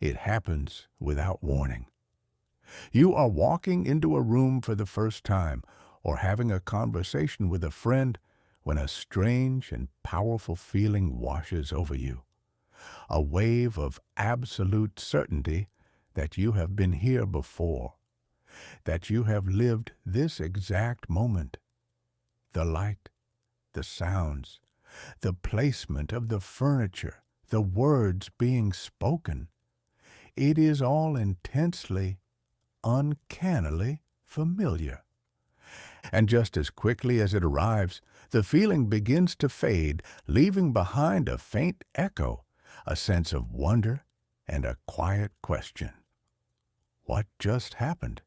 It happens without warning. You are walking into a room for the first time or having a conversation with a friend when a strange and powerful feeling washes over you. A wave of absolute certainty that you have been here before, that you have lived this exact moment. The light, the sounds, the placement of the furniture, the words being spoken. It is all intensely, uncannily familiar. And just as quickly as it arrives, the feeling begins to fade, leaving behind a faint echo, a sense of wonder, and a quiet question. What just happened?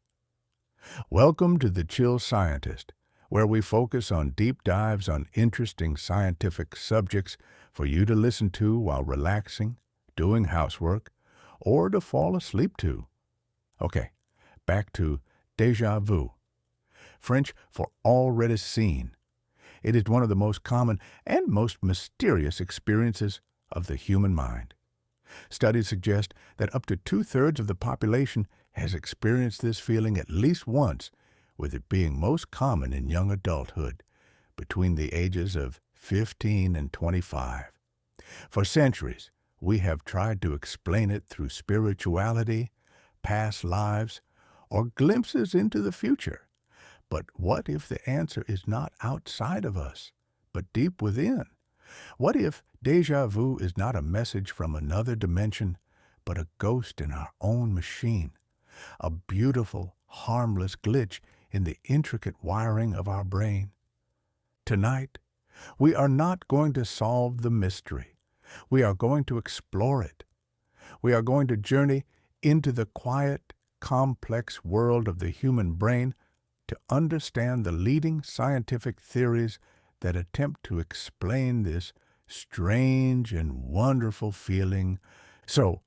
Welcome to The Chill Scientist, where we focus on deep dives on interesting scientific subjects for you to listen to while relaxing, doing housework, or to fall asleep to. Okay, back to déjà vu, French for already seen. It is one of the most common and most mysterious experiences of the human mind. Studies suggest that up to 2/3 of the population has experienced this feeling at least once, with it being most common in young adulthood, between the ages of 15 and 25. For centuries, we have tried to explain it through spirituality, past lives, or glimpses into the future. But what if the answer is not outside of us, but deep within? What if déjà vu is not a message from another dimension, but a ghost in our own machine, a beautiful, harmless glitch in the intricate wiring of our brain? Tonight, we are not going to solve the mystery. We are going to explore it. We are going to journey into the quiet, complex world of the human brain to understand the leading scientific theories that attempt to explain this strange and wonderful feeling. So,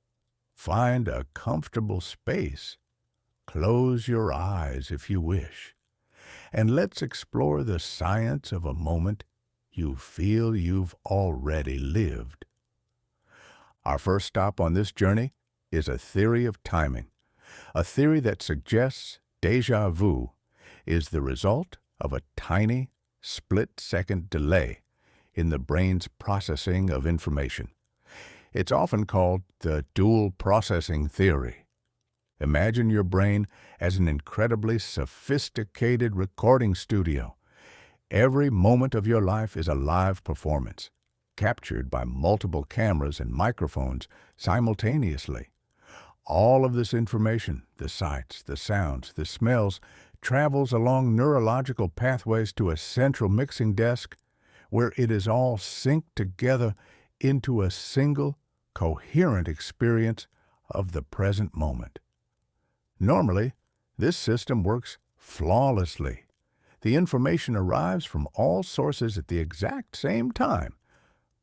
find a comfortable space, close your eyes if you wish, and let's explore the science of a moment you feel you've already lived. Our first stop on this journey is a theory of timing, a theory that suggests déjà vu is the result of a tiny, split-second delay in the brain's processing of information. It's often called the dual processing theory. Imagine your brain as an incredibly sophisticated recording studio. Every moment of your life is a live performance, captured by multiple cameras and microphones simultaneously. All of this information, the sights, the sounds, the smells, travels along neurological pathways to a central mixing desk where it is all synced together into a single, coherent experience of the present moment. Normally, this system works flawlessly. The information arrives from all sources at the exact same time,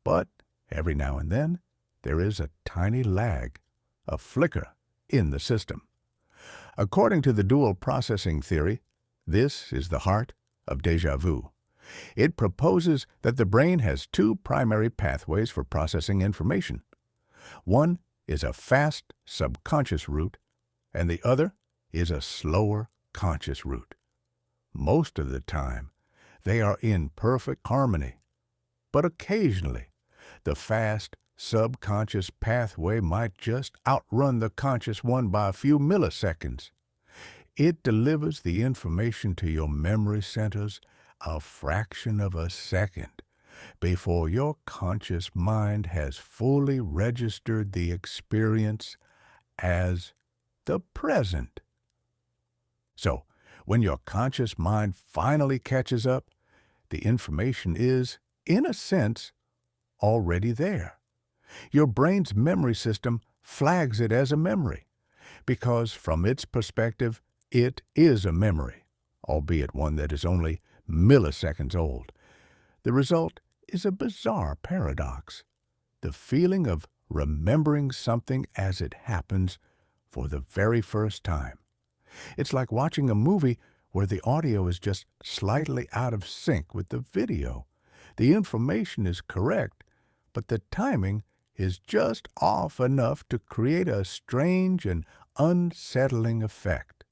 but every now and then there is a tiny lag, a flicker in the system. According to the dual processing theory, this is the heart of déjà vu. It proposes that the brain has two primary pathways for processing information. One is a fast subconscious route, and the other is a slower conscious route. Most of the time, they are in perfect harmony, but occasionally, the fast subconscious pathway might just outrun the conscious one by a few milliseconds. It delivers the information to your memory centers a fraction of a second before your conscious mind has fully registered the experience as the present. So, when your conscious mind finally catches up, the information is, in a sense, already there. Your brain's memory system flags it as a memory, because from its perspective, it is a memory, albeit one that is only milliseconds old. The result is a bizarre paradox. The feeling of remembering something as it happens for the very first time. It's like watching a movie where the audio is just slightly out of sync with the video. The information is correct, but the timing is just off enough to create a strange and unsettling effect.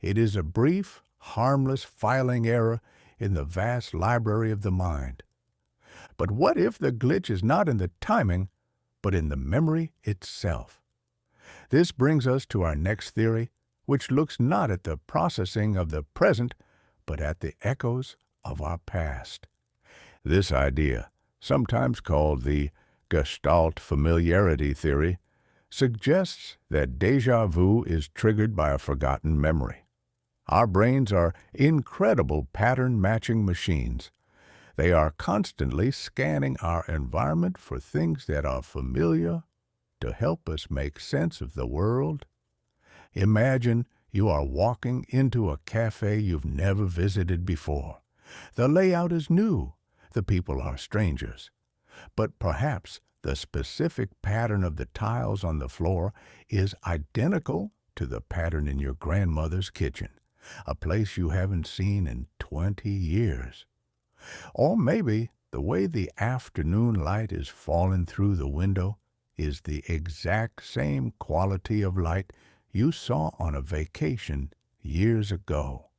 It is a brief, harmless filing error in the vast library of the mind. But what if the glitch is not in the timing, but in the memory itself? This brings us to our next theory, which looks not at the processing of the present, but at the echoes of our past. This idea, sometimes called the Gestalt familiarity theory, suggests that déjà vu is triggered by a forgotten memory. Our brains are incredible pattern-matching machines. They are constantly scanning our environment for things that are familiar to help us make sense of the world. Imagine you are walking into a cafe you've never visited before. The layout is new. The people are strangers. But perhaps the specific pattern of the tiles on the floor is identical to the pattern in your grandmother's kitchen, a place you haven't seen in 20 years. Or maybe the way the afternoon light is falling through the window is the exact same quality of light you saw on a vacation years ago.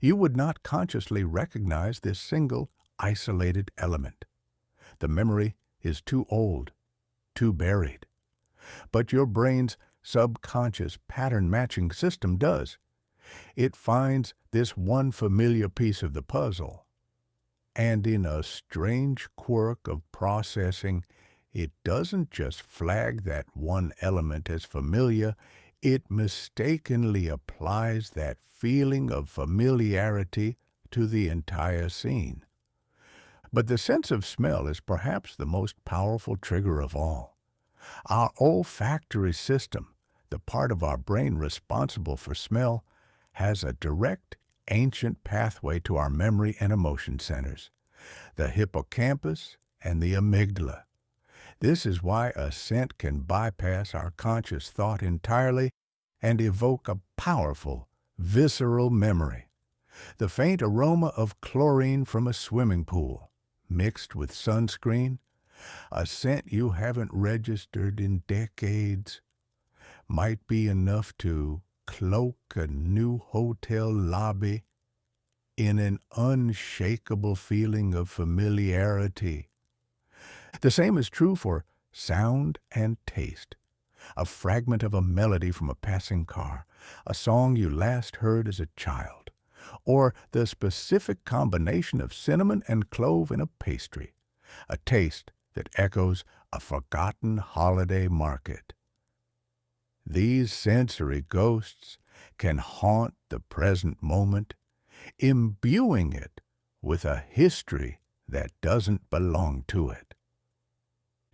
You would not consciously recognize this single, isolated element. The memory is too old, too buried. But your brain's subconscious pattern-matching system does. It finds this one familiar piece of the puzzle, and in a strange quirk of processing, it doesn't just flag that one element as familiar, it mistakenly applies that feeling of familiarity to the entire scene. But the sense of smell is perhaps the most powerful trigger of all. Our olfactory system, the part of our brain responsible for smell, has a direct, ancient pathway to our memory and emotion centers, the hippocampus and the amygdala. This is why a scent can bypass our conscious thought entirely and evoke a powerful, visceral memory. The faint aroma of chlorine from a swimming pool, mixed with sunscreen, a scent you haven't registered in decades, might be enough to cloak a new hotel lobby in an unshakable feeling of familiarity. The same is true for sound and taste. A fragment of a melody from a passing car, a song you last heard as a child, or the specific combination of cinnamon and clove in a pastry, a taste that echoes a forgotten holiday market. These sensory ghosts can haunt the present moment, imbuing it with a history that doesn't belong to it.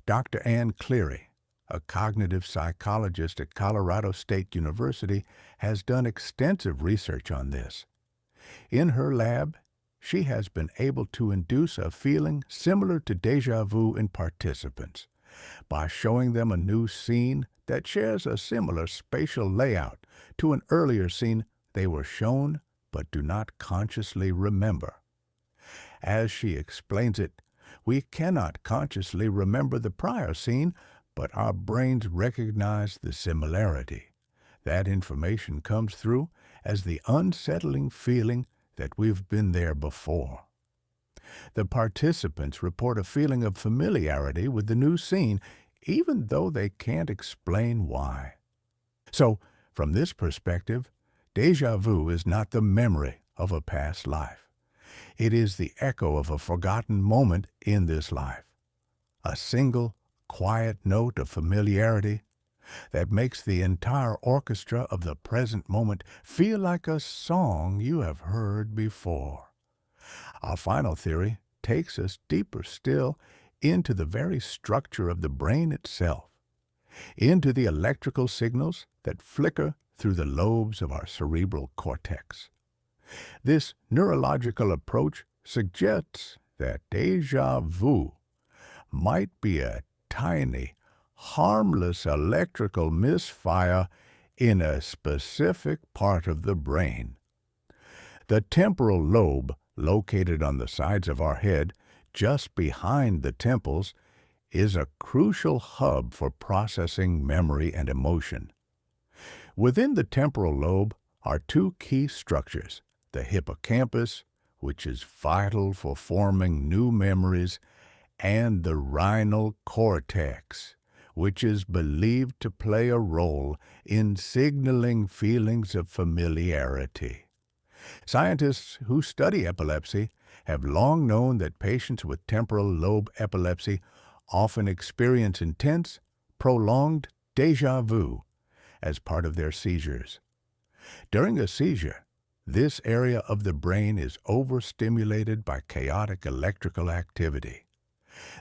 Dr. Cleary, a cognitive psychologist at Colorado State University, has done extensive research on this. In her lab, she has been able to induce a feeling similar to déjà vu in participants by showing them a new scene that shares a similar spatial layout to an earlier scene they were shown but do not consciously remember. As she explains it, we cannot consciously remember the prior scene, but our brains recognize the similarity. That information comes through as the unsettling feeling that we've been there before. The participants report a feeling of familiarity with the new scene, even though they can't explain why. So, from this perspective, déjà vu is not the memory of a past life. It is the echo of a forgotten moment in this life. A single, quiet note of familiarity that makes the entire orchestra of the present moment feel like a song you have heard before. Our final theory takes us deeper still into the very structure of the brain itself, into the electrical signals that flicker through the lobes of our cerebral cortex. This neurological approach suggests that déjà vu might be a tiny, harmless electrical misfire in a specific part of the brain. The temporal lobe, located on the sides of our head, just behind the temples, is a crucial hub for processing memory and emotion. Within the temporal lobe are two key structures: the hippocampus, which is vital for forming new memories, and the rhinal cortex, which is believed to play a role in signaling feelings of familiarity. Scientists who study epilepsy have long known that patients with temporal lobe epilepsy often experience intense, prolonged déjà vu as part of their seizures. During a seizure, this area of the brain is overstimulated by chaotic electrical activity.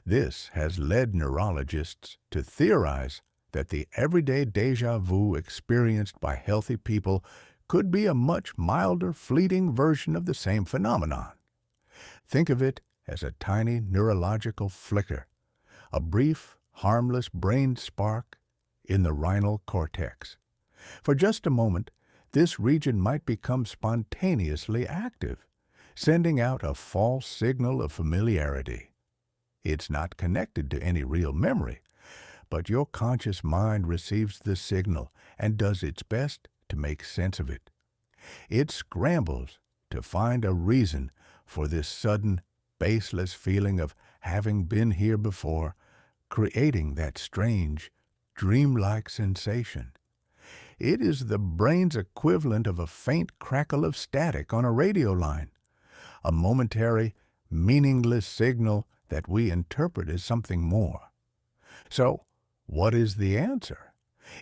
This has led neurologists to theorize that the everyday déjà vu experienced by healthy people could be a much milder, fleeting version of the same phenomenon. Think of it as a tiny neurological flicker, a brief, harmless brain spark in the rhinal cortex. For just a moment, this region might become spontaneously active, sending out a false signal of familiarity. It's not connected to any real memory, but your conscious mind receives the signal and does its best to make sense of it. It scrambles to find a reason for this sudden, baseless feeling of having been here before, creating that strange, dreamlike sensation. It is the brain's equivalent of a faint crackle of static on a radio line, a momentary, meaningless signal that we interpret as something more. So, what is the answer?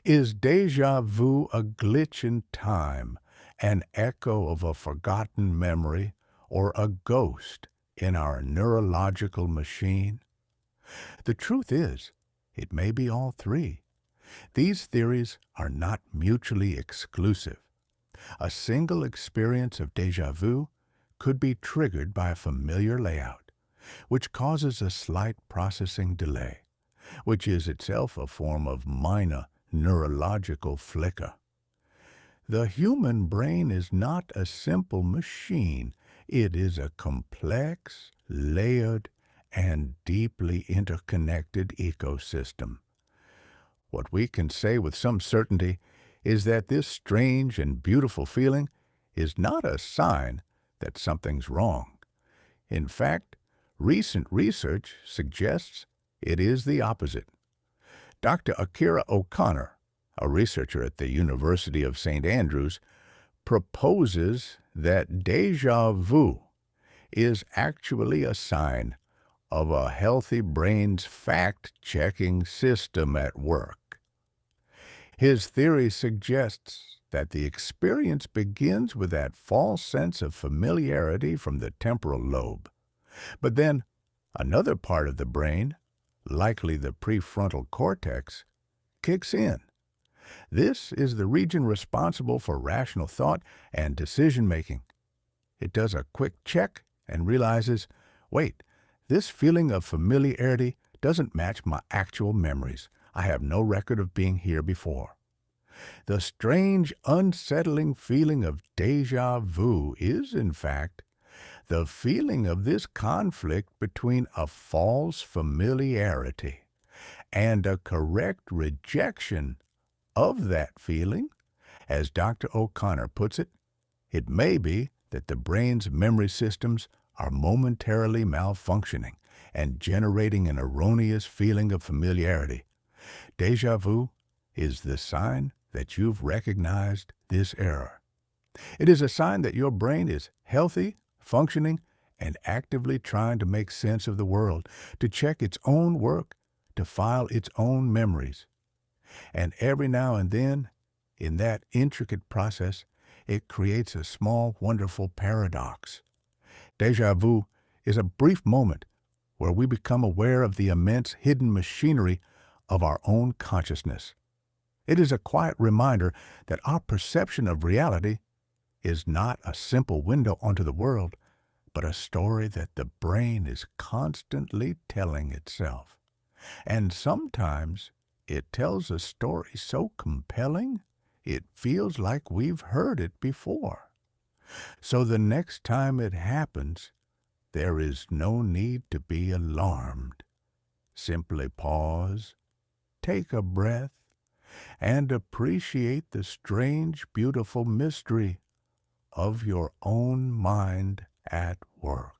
Is déjà vu a glitch in time, an echo of a forgotten memory, or a ghost in our neurological machine? The truth is, it may be all three. These theories are not mutually exclusive. A single experience of déjà vu could be triggered by a familiar layout, which causes a slight processing delay, which is itself a form of minor neurological flicker. The human brain is not a simple machine. It is a complex, layered, and deeply interconnected ecosystem. What we can say with some certainty is that this strange and beautiful feeling is not a sign that something's wrong. In fact, recent research suggests it is the opposite. Dr. Akira O'Connor, a researcher at the University of St. Andrews, proposes that déjà vu is actually a sign of a healthy brain's fact-checking system at work. His theory suggests that the experience begins with that false sense of familiarity from the temporal lobe. But then, another part of the brain, likely the prefrontal cortex, kicks in. This is the region responsible for rational thought and decision-making. It does a quick check and realizes, wait, this feeling of familiarity doesn't match my actual memories. I have no record of being here before. The strange, unsettling feeling of déjà vu is, in fact, the feeling of this conflict between a false familiarity and a correct rejection of that feeling. As Dr. O'Connor puts it, it may be that the brain's memory systems are momentarily malfunctioning and generating an erroneous feeling of familiarity. Déjà vu is the sign that you've recognized this error. It is a sign that your brain is healthy, functioning, and actively trying to make sense of the world, to check its own work, to file its own memories. And every now and then, in that intricate process, it creates a small, wonderful paradox. Déjà vu is a brief moment where we become aware of the immense hidden machinery of our own consciousness. It is a quiet reminder that our perception of reality is not a simple window onto the world, but a story that the brain is constantly telling itself. And sometimes it tells a story so compelling, it feels like we've heard it before. So the next time it happens, there is no need to be alarmed. Simply pause, take a breath, and appreciate the strange, beautiful mystery of your own mind at work.